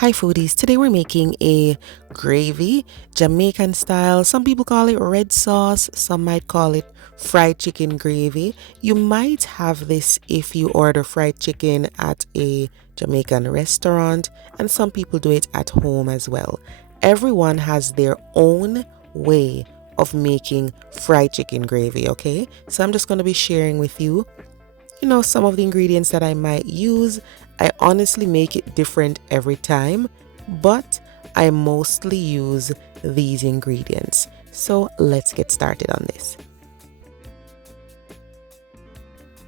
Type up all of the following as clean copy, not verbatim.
Hi foodies, today we're making a gravy, Jamaican style. Some people call it red sauce, some might call it fried chicken gravy. You might have this if you order fried chicken at a Jamaican restaurant, and some people do it at home as well. Everyone has their own way of making fried chicken gravy, okay? So I'm just going to be sharing with you some of the ingredients that I might use. I honestly make it different every time, but I mostly use these ingredients. So let's get started on this.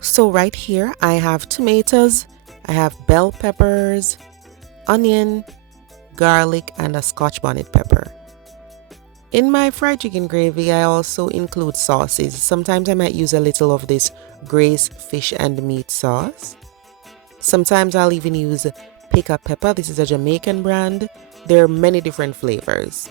So right here I have tomatoes, I have bell peppers, onion, garlic, and a Scotch bonnet pepper. In my fried chicken gravy, I also include sauces. Sometimes I might use a little of this Grace fish and meat sauce. Sometimes I'll even use pica pepper. This is a Jamaican brand. There are many different flavors.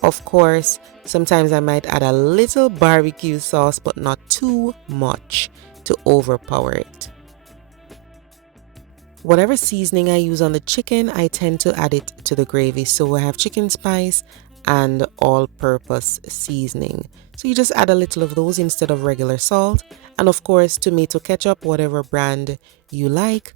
Of course, sometimes I might add a little barbecue sauce, but not too much to overpower it. Whatever seasoning I use on the chicken, I tend to add it to the gravy. So I have chicken spice and all-purpose seasoning. So you just add a little of those instead of regular salt. And of course, tomato ketchup, whatever brand you like.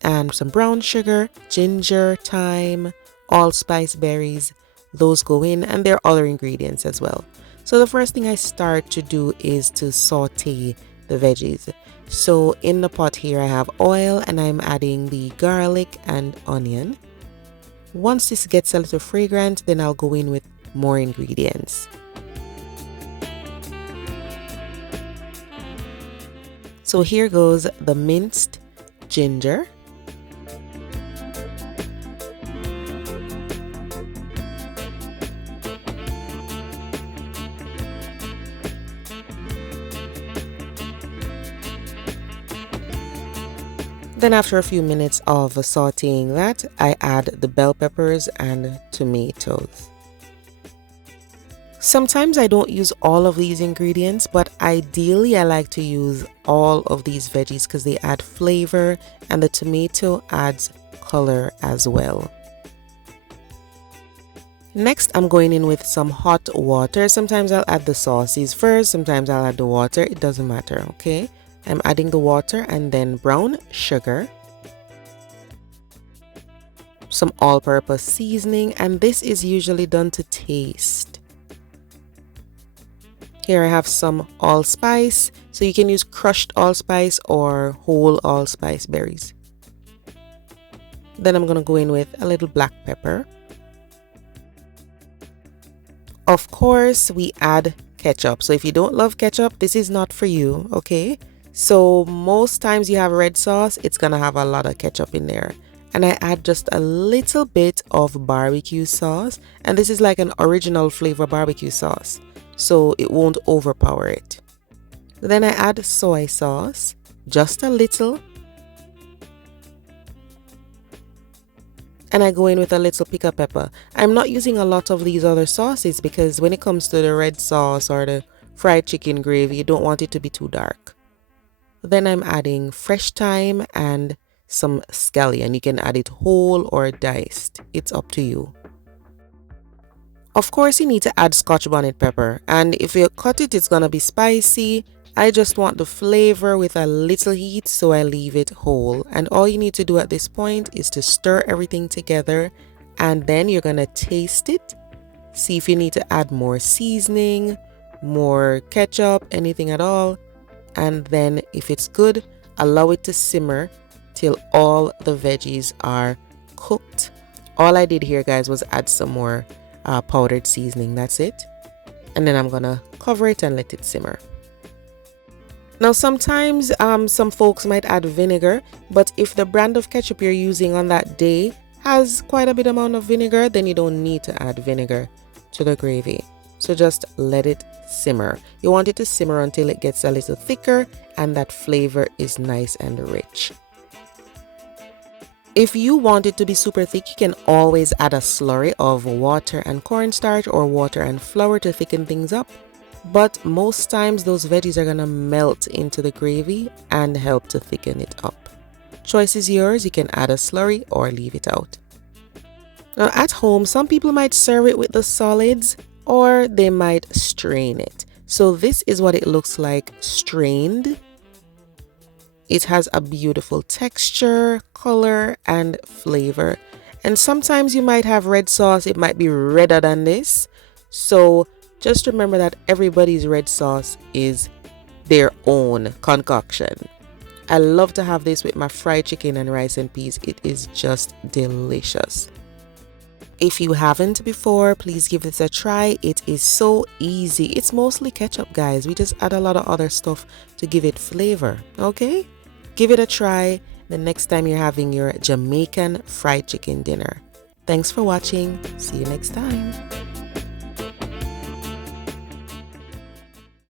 And some brown sugar, ginger, thyme, allspice berries. Those go in, and there are other ingredients as well. So the first thing I start to do is to saute the veggies. So in the pot here I have oil and I'm adding the garlic and onion. Once this gets a little fragrant, then I'll go in with more ingredients. So here goes the minced ginger. Then after a few minutes of sauteing that, I add the bell peppers and tomatoes. Sometimes I don't use all of these ingredients, but ideally I like to use all of these veggies because they add flavor and the tomato adds color as well. Next, I'm going in with some hot water. Sometimes I'll add the sauces first, sometimes I'll add the water. It doesn't matter, okay? I'm adding the water and then brown sugar, some all-purpose seasoning, and this is usually done to taste. Here I have some allspice, so you can use crushed allspice or whole allspice berries. Then I'm going to go in with a little black pepper. Of course, we add ketchup. So if you don't love ketchup, this is not for you, okay? So most times you have red sauce, it's gonna have a lot of ketchup in there. And I add just a little bit of barbecue sauce. And this is like an original flavor barbecue sauce, so it won't overpower it. Then I add soy sauce, just a little. And I go in with a little pica pepper. I'm not using a lot of these other sauces because when it comes to the red sauce or the fried chicken gravy, you don't want it to be too dark. Then I'm adding fresh thyme and some scallion. You can add it whole or diced. It's up to you. Of course, you need to add Scotch bonnet pepper. And if you cut it, it's going to be spicy. I just want the flavor with a little heat, so I leave it whole. And all you need to do at this point is to stir everything together. And then you're going to taste it. See if you need to add more seasoning, more ketchup, anything at all. And then if it's good, allow it to simmer till all the veggies are cooked. All I did here, guys, was add some more powdered seasoning. That's it. And then I'm gonna cover it and let it simmer. Now sometimes some folks might add vinegar, but if the brand of ketchup you're using on that day has quite a bit amount of vinegar, then you don't need to add vinegar to the gravy. So just let it simmer. You want it to simmer until it gets a little thicker and that flavor is nice and rich. If you want it to be super thick, you can always add a slurry of water and cornstarch or water and flour to thicken things up. But most times those veggies are gonna melt into the gravy and help to thicken it up. Choice is yours. You can add a slurry or leave it out. Now at home, some people might serve it with the solids or they might strain it. So this is what it looks like strained. It has a beautiful texture, color, and flavor. And sometimes you might have red sauce. It might be redder than this. So just remember that everybody's red sauce is their own concoction. I love to have this with my fried chicken and rice and peas. It is just delicious. If you haven't before, please give this a try. It is so easy. It's mostly ketchup, guys. We just add a lot of other stuff to give it flavor, okay? Give it a try the next time you're having your Jamaican fried chicken dinner. Thanks for watching. See you next time.